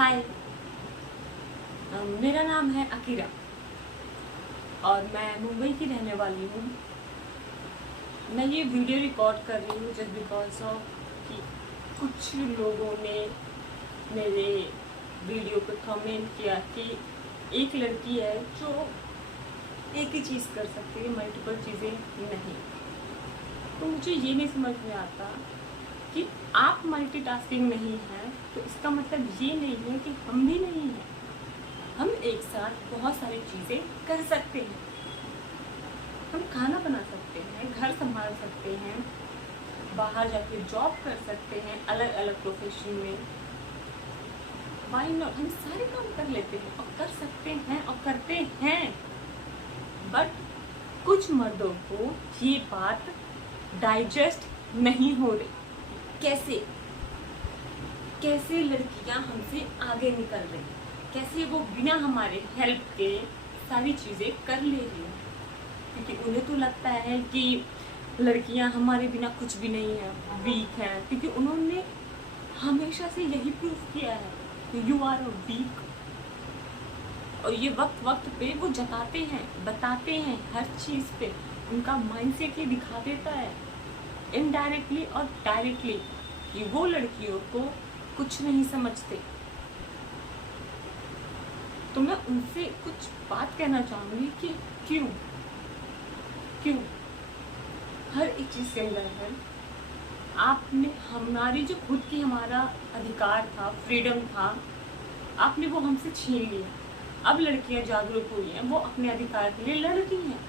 हाय, मेरा नाम है अकीरा और मैं मुंबई की रहने वाली हूँ। मैं ये वीडियो रिकॉर्ड कर रही हूँ जस्ट बिकॉज ऑफ कि कुछ लोगों ने मेरे वीडियो पे कमेंट किया कि एक लड़की है जो एक ही चीज़ कर सकती है, मल्टीपल चीज़ें नहीं। तो मुझे ये नहीं समझ में आता कि आप मल्टीटास्किंग नहीं हैं तो इसका मतलब ये नहीं है कि हम भी नहीं हैं। हम एक साथ बहुत सारी चीज़ें कर सकते हैं। हम खाना बना सकते हैं, घर संभाल सकते हैं, बाहर जाके जॉब कर सकते हैं अलग अलग प्रोफेशन में। व्हाई नॉट, हम सारे काम कर लेते हैं और कर सकते हैं और करते हैं। बट कुछ मर्दों को ये बात डाइजेस्ट नहीं हो रही। कैसे लड़कियां हमसे आगे निकल रही, कैसे वो बिना हमारे हेल्प के सारी चीज़ें कर ले रही हैं। क्योंकि उन्हें तो लगता है कि लड़कियां हमारे बिना कुछ भी नहीं है, वीक हैं। क्योंकि उन्होंने हमेशा से यही प्रूफ किया है कि यू आर अ वीक। और ये वक्त वक्त पे वो जताते हैं, बताते हैं हर चीज़ पे। उनका माइंडसेट ये दिखा देता है इनडायरेक्टली और डायरेक्टली कि वो लड़कियों को कुछ नहीं समझते। तो मैं उनसे कुछ बात कहना चाहूँगी कि क्यों हर एक चीज़ के अंदर है। आपने हमारी जो खुद की हमारा अधिकार था, फ्रीडम था, आपने वो हमसे छीन लिया। अब लड़कियां जागरूक हुई हैं, वो अपने अधिकार के लिए लड़ रही हैं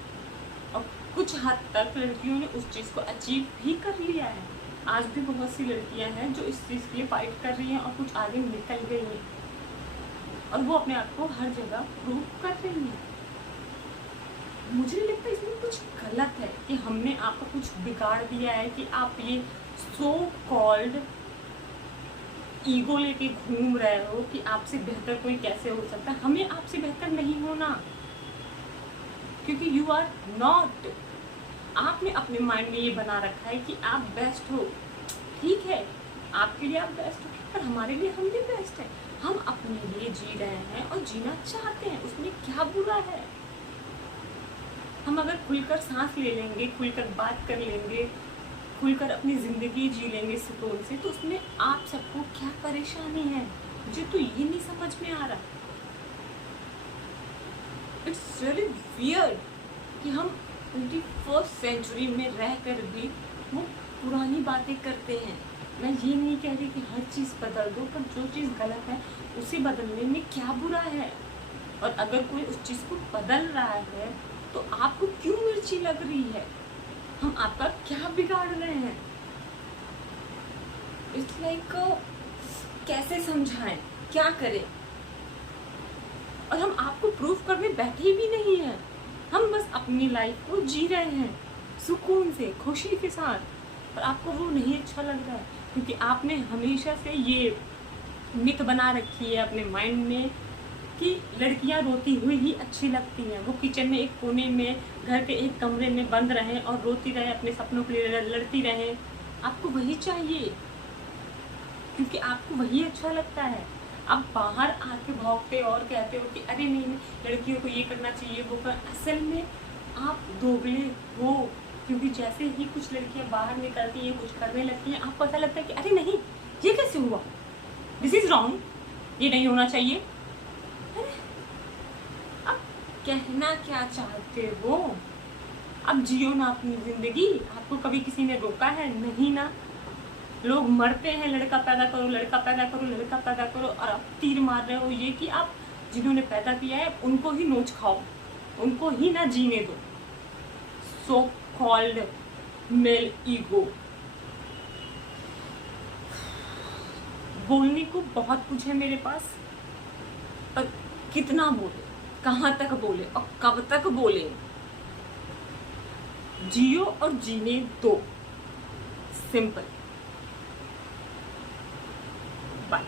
और कुछ हद तक लड़कियों ने उस चीज़ को अचीव भी कर लिया है। आज भी बहुत सी लड़कियां हैं जो इस चीज़ के लिए फाइट कर रही हैं और कुछ आगे निकल गई हैं और वो अपने आप को हर जगह प्रूव कर रही हैं। मुझे नहीं लगता इसमें कुछ गलत है कि हमने आपका कुछ बिगाड़ दिया है कि आप ये सो कॉल्ड ईगो लेके घूम रहे हो कि आपसे बेहतर कोई कैसे हो सकता है। हमें आपसे बेहतर नहीं होना, क्योंकि यू आर नॉट। आपने अपने माइंड में ये बना रखा है कि आप बेस्ट हो। ठीक है, आपके लिए आप बेस्ट हो, पर हमारे लिए हम भी बेस्ट हैं। हम अपने लिए जी रहे हैं और जीना चाहते हैं, उसमें क्या बुरा है। हम अगर खुलकर सांस ले लेंगे, खुलकर बात कर लेंगे, खुलकर अपनी ज़िंदगी जी लेंगे सुकून से, तो उसमें आप सबको क्या परेशानी है। मुझे तो ये नहीं समझ में आ रहा। इट्स रियली वियर्ड कि हम 21st सेंचुरी में रहकर भी वो पुरानी बातें करते हैं। मैं ये नहीं कह रही कि हर चीज़ बदल दो, पर जो चीज़ गलत है उसे बदलने में क्या बुरा है। और अगर कोई उस चीज़ को बदल रहा है तो आपको क्यों मिर्ची लग रही है। हम आपका क्या बिगाड़ रहे हैं। इट्स लाइक कैसे समझाएं, क्या करें। और हम आपको प्रूफ करने बैठे भी नहीं हैं। हम बस अपनी लाइफ को जी रहे हैं सुकून से, खुशी के साथ। पर आपको वो नहीं अच्छा लग रहा है क्योंकि आपने हमेशा से ये मिथ बना रखी है अपने माइंड में कि लड़कियां रोती हुई ही अच्छी लगती हैं। वो किचन में एक कोने में, घर के एक कमरे में बंद रहें और रोती रहें, अपने सपनों के लिए लड़ती रहें। आपको वही चाहिए क्योंकि आपको वही अच्छा लगता है। आप बाहर आके भौंकते और कहते हो कि अरे नहीं, लड़कियों को ये करना चाहिए, वो कर। असल में आप दोगले हो, क्योंकि जैसे ही कुछ लड़कियां बाहर निकलती हैं, कुछ करने लगती हैं, आपको ऐसा लगता है कि अरे नहीं, ये कैसे हुआ, दिस इज रॉन्ग, ये नहीं होना चाहिए। अरे अब कहना क्या चाहते हो। अब जियो ना अपनी जिंदगी। आपको कभी किसी ने रोका है? नहीं ना। लोग मरते हैं, लड़का पैदा करो, लड़का पैदा करो, लड़का पैदा करो, और आप तीर मार रहे हो ये कि आप जिन्होंने पैदा किया है उनको ही नोच खाओ, उनको ही ना जीने दो। So called male ego. बोलने को बहुत कुछ है मेरे पास, पर कितना बोले, कहाँ तक बोले और कब तक बोले। जियो और जीने दो, सिंपल। बाय।